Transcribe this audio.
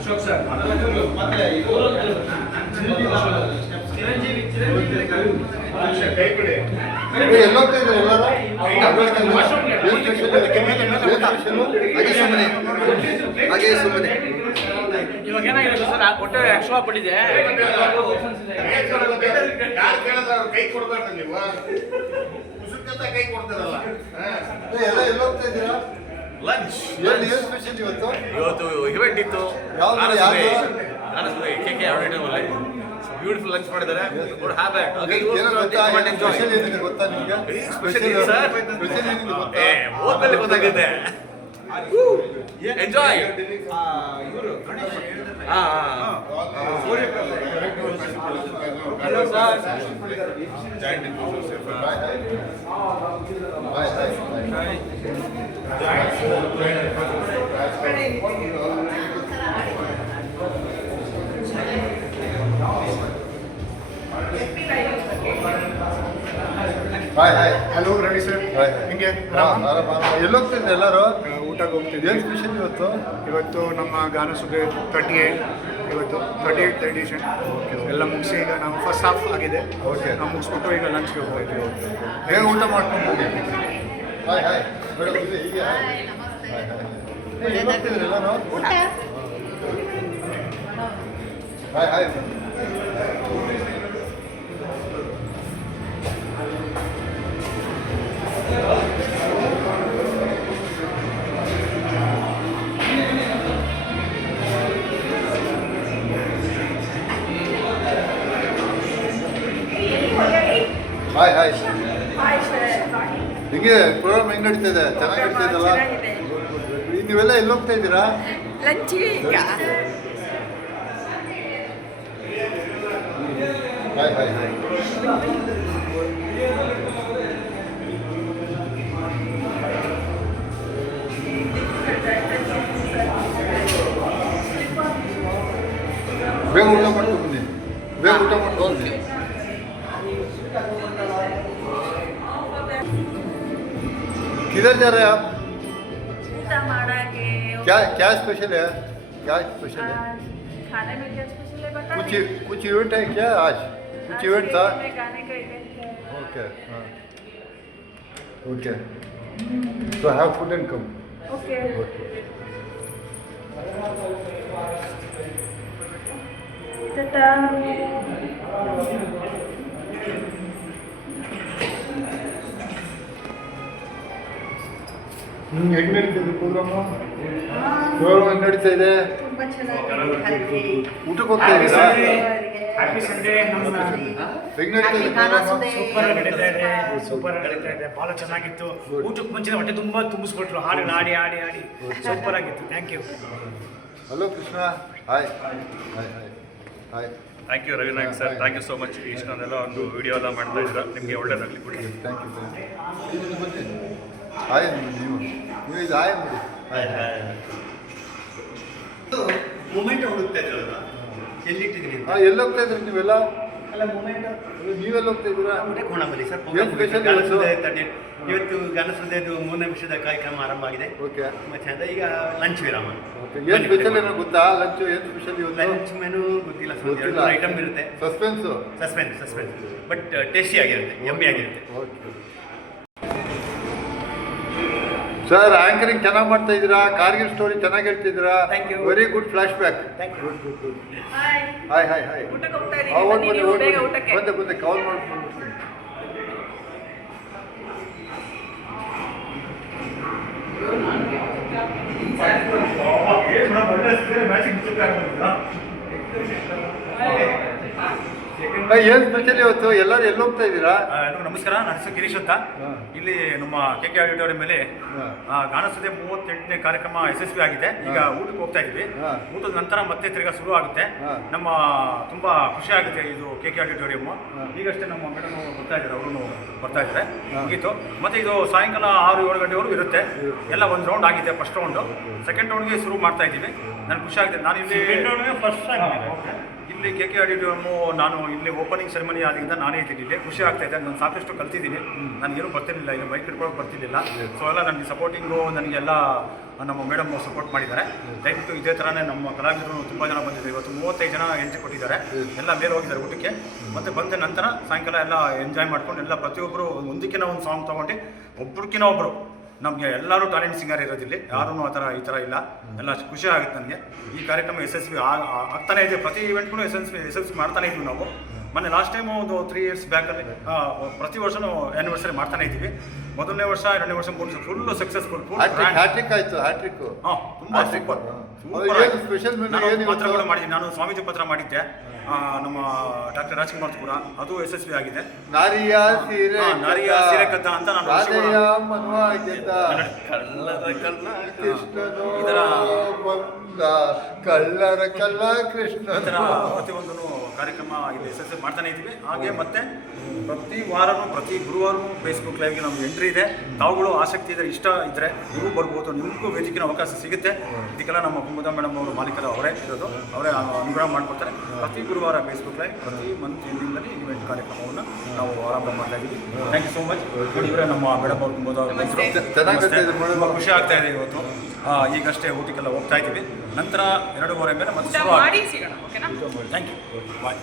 Ashok sir ಇವಾಗ ಏನಾಗಿದೆ sir ಹೊಟ್ಟೆ ಎಕ್ಸ್ಟ್ರಾ ಪಟ್ಟಿದೆ ಕೈ ಕೊಡ್ಬಾರ್ದು ನೀವು ಕೈ ಕೊಡ್ತಾರಲ್ಲ ಲಂಚ್ ಇವತ್ತು ಇವೆಂಟ್ ಇತ್ತು KK ಆಡಿಟೋರಿಯಂ ಬ್ಯೂಟಿಫುಲ್ ಲಂಚ್ ಮಾಡಿದ್ದಾರೆ ಹೋದ್ಮೇಲೆ ಗೊತ್ತಾಗುತ್ತೆ enjoy hi hi hello Ravi sir ಹಿಂಗೆ ಎಲ್ಲೋಗ್ತಿದ್ದೆ ಎಲ್ಲರೂ ಊಟಕ್ಕೆ ಹೋಗ್ತಿದ್ದೆ. ಏನು ಸ್ಪೆಷಲ್ ಇವತ್ತು? ಇವತ್ತು ನಮ್ಮ ಗಾನಸುದೆ 38 ಇವತ್ತು 38th ಎಡಿಷನ್ ಎಲ್ಲ ಮುಗಿಸಿ ಈಗ ನಾವು ಫಸ್ಟ್ ಹಾಫ್ ಆಗಿದೆ. ಓಕೆ, ನಾವು ಮುಗಿಸ್ಬಿಟ್ಟು ಈಗ ಲಂಚ್ಗೆ ಹೋಗ್ತಾ ಇದ್ದೀವಿ. ಬೇಗ ಊಟ ಮಾಡ್ಕೊಂಡು ಬನ್ನಿ. ಹಾಯ್ ಹಾಯ್ ಮೇಡಮ್ ಹೀಗೆ ಹಾಯ್ ಹಾಯ್ ಹಾಯ್ ಎಲ್ಲೋಗ್ತಿದ್ರಿ ಎಲ್ಲರೂ? ಹಾಯ್ ಹಾಯ್ ಹಾಯ್ ಹಾಯ್ ಹಿಂಗೆ ಪ್ರೋಗ್ರಾಮ್ ಹೆಂಗೆ ನಡೀತಾ ಇದೆ? ಚೆನ್ನಾಗಿ ನಡೀತಾ ಇದೆಯಲ್ಲ? ನೀವೆಲ್ಲ ಎಲ್ಲಿ ಹೋಗ್ತಾ ಇದ್ದೀರಾ? ಹಾಯ್ ಹಾಯ್ ಹಾಯ್ ಬೇಗ ಊಟ ಮಾಡ್ಕೊಂಡು ಬನ್ನಿ, ಬೇಗ ಊಟ ಮಾಡ್ಕೊಂಡು ಬನ್ನಿ. किधर जा रहे हैं आप? क्या स्पेशल है? क्या स्पेशल है? खाने में क्या स्पेशल है बता कुछ इवेंट है क्या आज? कुछ इवेंट था? गाने का इवेंट है. ओके हाँ okay so have food and come. Okay. Okay. Ta-da. ಹೆಂಗೆ ನಡೀತಿದೆ ಪ್ರೋಗ್ರಾಮು? ಪ್ರೋಗ್ರಾಮ್ ಹೆಂಗೆ ನಡೀತಾ ಇದೆ? ತುಂಬಾ ಚೆನ್ನಾಗಿ ಊಟಕ್ಕೆ ಹೋಗ್ತಾ ಇದ್ದೀರಾ? Happy Sunday. ಹೆಂಗೆ ನಡೀತಾ ಇದೆ ಪ್ರೋಗ್ರಾಮು? ಸೂಪರ್ ನಡೀತಾ ಇದೆ, ಸೂಪರ್ ನಡೀತಾ ಇದೆ. ಭಾಳ ಚೆನ್ನಾಗಿತ್ತು. ಊಟಕ್ಕೆ ಮುಂಚೆ ಹೊಟ್ಟೆ ತುಂಬ ತುಂಬಿಸ್ಬಿಟ್ರು. ಹಾಡು ಆಡಿ ಆಡಿ ಆಡಿ ಸೂಪರ್ ಆಗಿತ್ತು. Thank you. Hello Krishna. Hi hi hi hi thank you Ravinayak sir, thank you so much. ಇಷ್ಟೊಂದೆಲ್ಲ ಒಂದು ವಿಡಿಯೋ ಎಲ್ಲ ಮಾಡ್ತಾ ಇದ್ದೀರಾ, ನಿಮಗೆ ಒಳ್ಳೇದಾಗಲಿ ಕೊಡಿ. ಥ್ಯಾಂಕ್ ಯು ಬನ್ನಿ. ಹಾಯ್ ನೀವು ಇದು ಹಾಯ್ ಮಾಡಿ. ಹಾಯ್ ಹಾಯ್ ಮೂಮೆಂಟ್ ಹುಡುಕ್ತಾ ಇದ್ರಲ್ಲ, ಎಲ್ಲಿಟ್ಟಿದ್ದೀನಿ ಹಾಂ ಎಲ್ಲಿ ಹೋಗ್ತಾ ಇದ್ರಿ ನೀವೆಲ್ಲ? ಅಲ್ಲ ಮೂಮೆಂಟ್ ನೀವೆಲ್ಲ ಹೋಗ್ತಾ ಇದ್ದೀರಾ? ಕೋಣಮಲ್ಲಿ ಸರ್. ಏನು ಸ್ಪೆಷಲ್ ಇವತ್ತು ಗಾನಸುದೇದು 3 ನಿಮಿಷದ ಕಾರ್ಯಕ್ರಮ ಆರಂಭ ಆಗಿದೆ. ಓಕೆ ತುಂಬ ಚಂದ. ಈಗ ಲಂಚ್ ವಿರಾಮ. ಓಕೆ ಏನು ಸ್ಪೆಷಲ್ ಏನೋ ಗೊತ್ತಾ? ಲಂಚ್ ಏನು ಸ್ಪೆಷಲ್ ಇವತ್ತು? ಲಂಚ್ ಮೆನು ಗೊತ್ತಿಲ್ಲ ಸರ್, ಗೊತ್ತಿಲ್ಲ. 2 ಐಟಮ್ ಇರುತ್ತೆ. ಸಸ್ಪೆನ್ಸು. ಸಸ್ಪೆನ್ಸ್ ಬಟ್ ಟೇಸ್ಟಿ ಆಗಿರುತ್ತೆ, ಯಮ್ಮಿ ಆಗಿರುತ್ತೆ. ಓಕೆ ಸರ್, ಆ್ಯಂಕರಿಂಗ್ ಚೆನ್ನಾಗಿ ಮಾಡ್ತಾ ಇದ್ದೀರಾ, ಕಾರ್ಗಿಲ್ ಸ್ಟೋರಿ ಚೆನ್ನಾಗಿ ಹೇಳ್ತಿದ್ದೀರಾ. Thank you. Very good flashback. Thank you. Good hi. Hi hi hi ಊಟಕ್ಕೆ ಹೋಗ್ತಾ ಇದೀನಿ. ಹೌದು ಬನ್ನಿ ನೀವು ಬೇಗ ಊಟಕ್ಕೆ. ಬಂದೆ ಕಾಲ್ ಮಾಡ್ಕೊಂಡು ಏನು ಸ್ಪೆಷಲ್ ಇವತ್ತು? ಎಲ್ಲರೂ ಎಲ್ಲಿ ಹೋಗ್ತಾ ಇದ್ದೀರಾ? ನಮಸ್ಕಾರ, ನನ್ನ ಹೆಸರು ಗಿರೀಶ್ ಅಂತ. ಇಲ್ಲಿ ನಮ್ಮ KK ಆಡಿಟೋರಿಯಂ ಮೇಲೆ ಗಾನಸುದೆ 38ನೇ ಕಾರ್ಯಕ್ರಮ ಯಶಸ್ವಿ ಆಗಿದೆ. ಈಗ ಊಟಕ್ಕೆ ಹೋಗ್ತಾ ಇದ್ವಿ. ಊಟದ ನಂತರ ಮತ್ತೆ ತಿರ್ಗಾ ಶುರು ಆಗುತ್ತೆ. ನಮ್ಮ ತುಂಬಾ ಖುಷಿ ಆಗುತ್ತೆ. ಇದು KK ಆಡಿಟೋರಿಯಂ ಈಗಷ್ಟೇ ನಮ್ಮ ಮೇಡಮ್ ಬರ್ತಾ ಇದ್ದಾರೆ, ಅವರು ಬರ್ತಾ ಇದ್ದಾರೆ. ಮುಗೀತು. ಮತ್ತೆ ಇದು ಸಾಯಂಕಾಲ 6-7 ಗಂಟೆವರೆಗೂ ಇರುತ್ತೆ. ಎಲ್ಲ ಒಂದು ರೌಂಡ್ ಆಗಿದೆ, ಫಸ್ಟ್ ರೌಂಡು. ಸೆಕೆಂಡ್ ರೌಂಡ್ಗೆ ಶುರು ಮಾಡ್ತಾ ಇದ್ದೀವಿ. ನನಗೆ ಖುಷಿ ಆಗಿದೆ. ನಾನು ಇಲ್ಲಿ ಇಲ್ಲಿ KK ಆಡಿಟೋರಿಯಮ್ಮು ನಾನು ಇಲ್ಲಿ ಓಪನಿಂಗ್ ಸೆರೆಮನಿ ಆದ್ರಿಂದ ನಾನೇ ಇದ್ದೀನಿ ಇಲ್ಲಿ. ಖುಷಿ ಆಗ್ತಾ ಇದೆ. ನಾನು ಸಾಕಷ್ಟು ಕಲ್ತಿದ್ದೀನಿ. ನನಗೇನು ಬರ್ತಿರಲಿಲ್ಲ, ಇಲ್ಲಿ ಬೈಕ್ ಹಿಡ್ಕೊಳ್ಳೋಕೆ ಬರ್ತಿರಲಿಲ್ಲ. ಸೊ ಎಲ್ಲ ನನಗೆ ಸಪೋರ್ಟಿಂಗು ನನಗೆಲ್ಲ ನಮ್ಮ ಮೇಡಮ್ ಸಪೋರ್ಟ್ ಮಾಡಿದ್ದಾರೆ. ದಯವಿಟ್ಟು ಇದೇ ಥರನೇ ನಮ್ಮ ಕಲಾವಿದರು ತುಂಬ ಜನ ಬಂದಿದ್ದಾರೆ. ಇವತ್ತು 35 ಜನ ಎಂಟ್ರಿ ಕೊಟ್ಟಿದ್ದಾರೆ. ಎಲ್ಲ ಮೇಲೆ ಹೋಗಿದ್ದಾರೆ ಊಟಕ್ಕೆ. ಮತ್ತು ಬಂದ ನಂತರ ಸಾಯಂಕಾಲ ಎಲ್ಲ ಎಂಜಾಯ್ ಮಾಡ್ಕೊಂಡು ಎಲ್ಲ ಪ್ರತಿಯೊಬ್ಬರು ಒಂದಕ್ಕಿಂತ ಒಂದು ಸಾಂಗ್ ತೊಗೊಂಡು ಒಬ್ರಿಗಿಂತ ಒಬ್ಬರು ನಮಗೆ ಎಲ್ಲರೂ ಟ್ಯಾಲೆಂಟ್ ಸಿಂಗರ್ ಇರೋದಿಲ್ಲ, ಯಾರೂ ಈ ಥರ ಇಲ್ಲ. ಎಲ್ಲ ಖುಷಿ ಆಗುತ್ತೆ ನನಗೆ. ಈ ಕಾರ್ಯಕ್ರಮ ಯಶಸ್ವಿ ಆಗ್ತಾನೇ ಇದೆ. ಪ್ರತಿ ಇವೆಂಟ್ಗೂ ಯಶಸ್ವಿ ಮಾಡ್ತಾನೆ ಇದ್ವಿ ನಾವು. ಮೊನ್ನೆ ಲಾಸ್ಟ್ ಟೈಮು ಒಂದು 3 ಇಯರ್ಸ್ ಬ್ಯಾಕಲ್ಲಿ ಪ್ರತಿ ವರ್ಷವೂ ಆ್ಯನಿವರ್ಸರಿ ಮಾಡ್ತಾನೆ ಇದ್ದೀವಿ. ಮೊದಲನೇ ವರ್ಷ, 2ನೇ ವರ್ಷ, 3ನೇ ವರ್ಷ ಫುಲ್ಲು ಸಕ್ಸಸ್ಫುಲ್. ಹ್ಯಾಟ್ರಿಕ್ ಆಯ್ತು, ಹ್ಯಾಟ್ರಿಕ್. ತುಂಬ ಸೂಪರ್ ಸ್ಪೆಷಲ್ ಪತ್ರಗಳು ಮಾಡಿದ್ದೀನಿ ನಾನು. ಸ್ವಾಮೀಜಿ ಪತ್ರ ಮಾಡಿದ್ದೆ ನಮ್ಮ ಡಾಕ್ಟರ್ ರಾಜ್ಕುಮಾರ್ ಕೂಡ, ಅದು ಯಶಸ್ವಿ ಆಗಿದೆ. ನಾರಿಯ ಸೀರೆ ಕದ್ದ ಅಂತ ನಾನು ಕಳ್ಳರ ಕಲ್ಲ ಕೃಷ್ಣ ಪ್ರತಿಯೊಂದೂ ಕಾರ್ಯಕ್ರಮ ಇಲ್ಲಿ ಯಶಸ್ವಿ ಮಾಡ್ತಾನೆ ಇದ್ದೀವಿ. ಹಾಗೆ ಮತ್ತೆ ಪ್ರತಿ ವಾರನೂ ಪ್ರತಿ ಗುರುವಾರನೂ ಫೇಸ್ಬುಕ್ ಲೈವ್ಗೆ ನಮ್ಗೆ ಎಂಟ್ರಿ ಇದೆ. ತಾವುಗಳು ಆಸಕ್ತಿ ಇದ್ದರೆ, ಇಷ್ಟ ಇದ್ದರೆ ನೀವು ಬರ್ಬೋದು. ನಿಮಗೂ ವೇದಿಕೆಯ ಅವಕಾಶ ಸಿಗುತ್ತೆ. ಇದಕ್ಕೆಲ್ಲ ನಮ್ಮ ಕುಮುದಾ ಮೇಡಮ್ ಅವರು ಮಾಲೀಕರು ಅವರೇ ಇರೋದು, ಅವರೇ ಅನುಗ್ರಹ ಮಾಡಿಕೊಡ್ತಾರೆ. ಪ್ರತಿ ಗುರುವಾರ ಫೇಸ್ಬುಕ್ ಲೈವ್, ಪ್ರತಿ ಮಂತ್ ಎಂಡಿಂಗಲ್ಲಿ ಇವೆಂಟ್ ಕಾರ್ಯಕ್ರಮವನ್ನು ನಾವು ಆರಂಭ ಮಾಡ್ತಾ ಇದ್ದೀವಿ. Thank you so much. ಇವರೇ ನಮ್ಮ ಮೇಡಮ್ ಅವರು ಕುಮುದಾ ತುಂಬ ಖುಷಿ ಆಗ್ತಾ ಇದೆ ಇವತ್ತು. ಈಗಷ್ಟೇ ಊಟಕ್ಕೆಲ್ಲ ಹೋಗ್ತಾ ಇದ್ದೀವಿ. ನಂತರ 2:30 ಮೇಲೆ ಮತ್ತೆ ಶುರು ಆಗುತ್ತೆ. ಮಾಡಿ ಸಿಗೋಣ, ಓಕೆನಾ? Thank you. ಬಾಯ್.